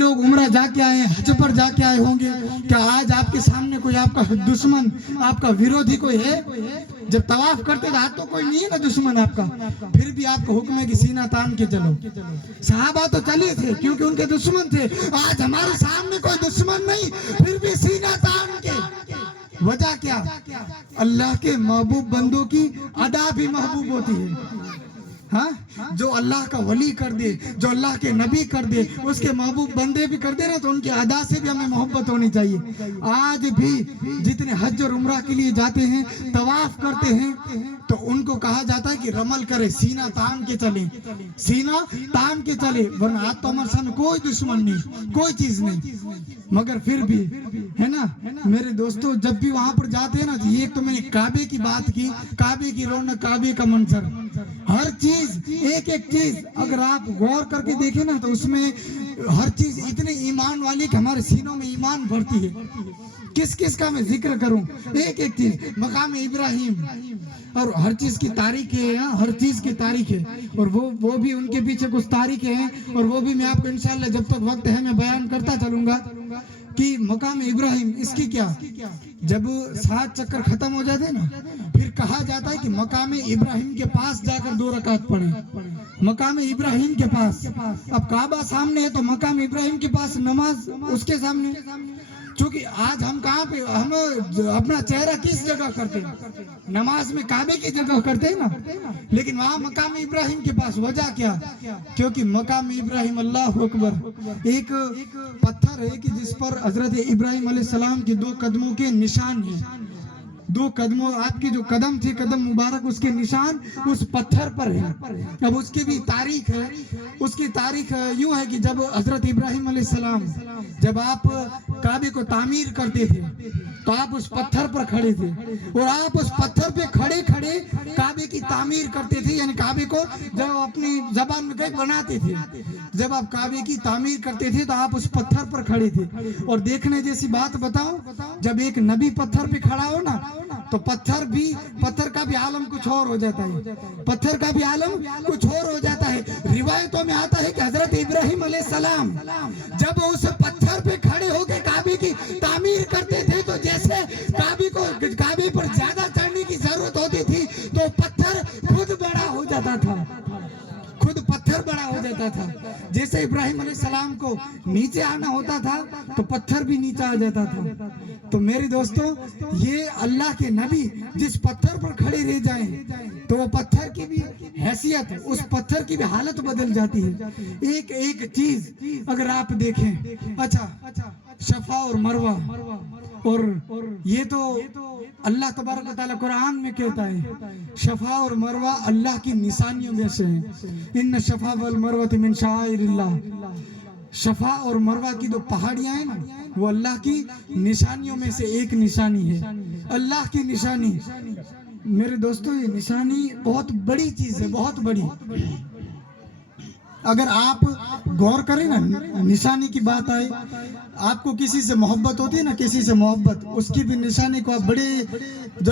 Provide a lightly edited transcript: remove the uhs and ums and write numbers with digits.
لوگ عمرہ جا کے آئے, حج پر جا کے آئے ہوں گے. کیا آج آپ کے سامنے کوئی آپ کا دشمن, آپ کا ویرودھی کوئی ہے؟ جب طواف کرتے تو ہاتھ تو کوئی نہیں ہے نا دشمن آپ کا, پھر بھی آپ کو حکم ہے کہ سینہ تان کے چلو. صحابہ تو چلے تھے کیونکہ ان کے دشمن تھے. آج ہمارے سامنے کوئی دشمن نہیں, پھر بھی سینہ تان کے. وجہ کیا؟ اللہ کے محبوب بندوں کی ادا بھی محبوب ہوتی ہے. ہاں, جو اللہ کا ولی کر دے, جو اللہ کے نبی کر دے, اس کے محبوب بندے بھی کر دے نا, تو ان کی ادا سے بھی ہمیں محبت ہونی چاہیے. آج بھی جتنے حج اور عمرہ کے لیے جاتے ہیں, طواف کرتے ہیں, تو ان کو کہا جاتا ہے کہ رمل کرے, سینہ تان کے چلیں, سینہ تان کے چلے. ورنہ آج تو ہمارے سامنے کوئی دشمن نہیں, کوئی چیز نہیں, مگر پھر بھی ہے نا میرے دوستو, جب بھی وہاں پر جاتے ہیں نا, تو یہ تو میں نے کعبے کی بات کی, کعبے کی رونق, کعبے کا منظر, ہر چیز, ایک ایک چیز اگر آپ غور کر کے دیکھیں نا, تو اس میں ہر چیز اتنے ایمان والی کہ ہمارے سینوں میں ایمان بڑھتی ہے. کس کس کا میں ذکر کروں؟ ایک ایک چیز, مقام ابراہیم, اور ہر چیز کی تاریخ ہے, ہر چیز کی تاریخ ہے, اور وہ بھی ان کے پیچھے کچھ تاریخیں ہیں, اور وہ بھی میں آپ کو انشاءاللہ جب تک وقت ہے میں بیان کرتا چلوں گا. کہ مقام ابراہیم, اس کی کیا, جب 7 چکر ختم ہو جاتے نا, پھر کہا جاتا ہے کہ مقام ابراہیم کے پاس جا کر 2 رکعت پڑھیں. مقام ابراہیم کے پاس, اب کعبہ سامنے ہے تو مقام ابراہیم کے پاس نماز اس کے سامنے. چونکہ آج ہم کہاں پہ, ہم اپنا چہرہ کس جگہ کرتے ہیں؟ نماز میں کعبے کی جگہ کرتے ہیں نا, لیکن وہاں مقام ابراہیم کے پاس. وجہ کیا؟ کیونکہ مقام ابراہیم, اللہ اکبر, ایک پتھر ہے کہ جس پر حضرت ابراہیم علیہ السلام کی 2 قدموں کے نشان ہیں. 2 قدموں, آپ کی جو قدم تھی, قدم مبارک, اس کے نشان اس پتھر پر ہیں. اب اس کی بھی تاریخ ہے. اس کی تاریخ یوں ہے کہ جب حضرت ابراہیم علیہ السلام, جب آپ کعبے کو تعمیر کرتے تھے, تو آپ اس پتھر پر کھڑے تھے, اور آپ اس پتھر پہ کھڑے کھڑے کعبے کی تعمیر کرتے تھے. یعنی کعبے کو جب اپنی زبان میں کہیں بناتے تھے, جب آپ کعبے کی تعمیر کرتے تھے, تو آپ اس پتھر پر کھڑے تھے. اور دیکھنے جیسی بات بتاؤں, جب ایک نبی پتھر پہ کھڑا ہو نا, تو پتھر کا بھی عالم کچھ اور ہو جاتا ہے. پتھر کا بھی عالم کچھ اور ہو جاتا ہے. روایتوں میں آتا ہے کہ حضرت ابراہیم علیہ السلام جب اس پتھر پہ کھڑے ہو کے کعبے کی تعمیر کرتے تھے, تو جیسے کعبے پر زیادہ چڑھنے کی ضرورت ہوتی تھی, تو پتھر خود بڑا ہو جاتا تھا, خود پتھر بڑا ہو جاتا تھا. جیسے ابراہیم علیہ السلام کو نیچے آنا ہوتا تھا, تو پتھر بھی نیچے آ جاتا تھا. تو میرے دوستو, یہ اللہ کے نبی جس پتھر پر کھڑے رہ جائیں, تو وہ پتھر کی بھی حیثیت, اس پتھر کی بھی حالت بدل جاتی ہے. ایک ایک چیز اگر آپ دیکھیں, اچھا صفا اور مروہ, اور یہ تو اللہ تبارک و تعالیٰ قرآن میں کہتا ہے, صفا اور مروہ اللہ کی نشانیوں میں سے ہیں. ان صفا والمروہ من شعائر اللہ. صفا اور مروہ کی جو پہاڑیاں ہیں نا, وہ اللہ کی نشانیوں میں سے ایک نشانی ہے, اللہ کی نشانی. میرے دوستو, یہ نشانی بہت بڑی چیز ہے, بہت بڑی. اگر آپ غور کریں نا, نشانی کی بات آئے, آپ کو کسی سے محبت ہوتی ہے نا, کسی سے محبت, اس کی بھی نشانی کو آپ بڑے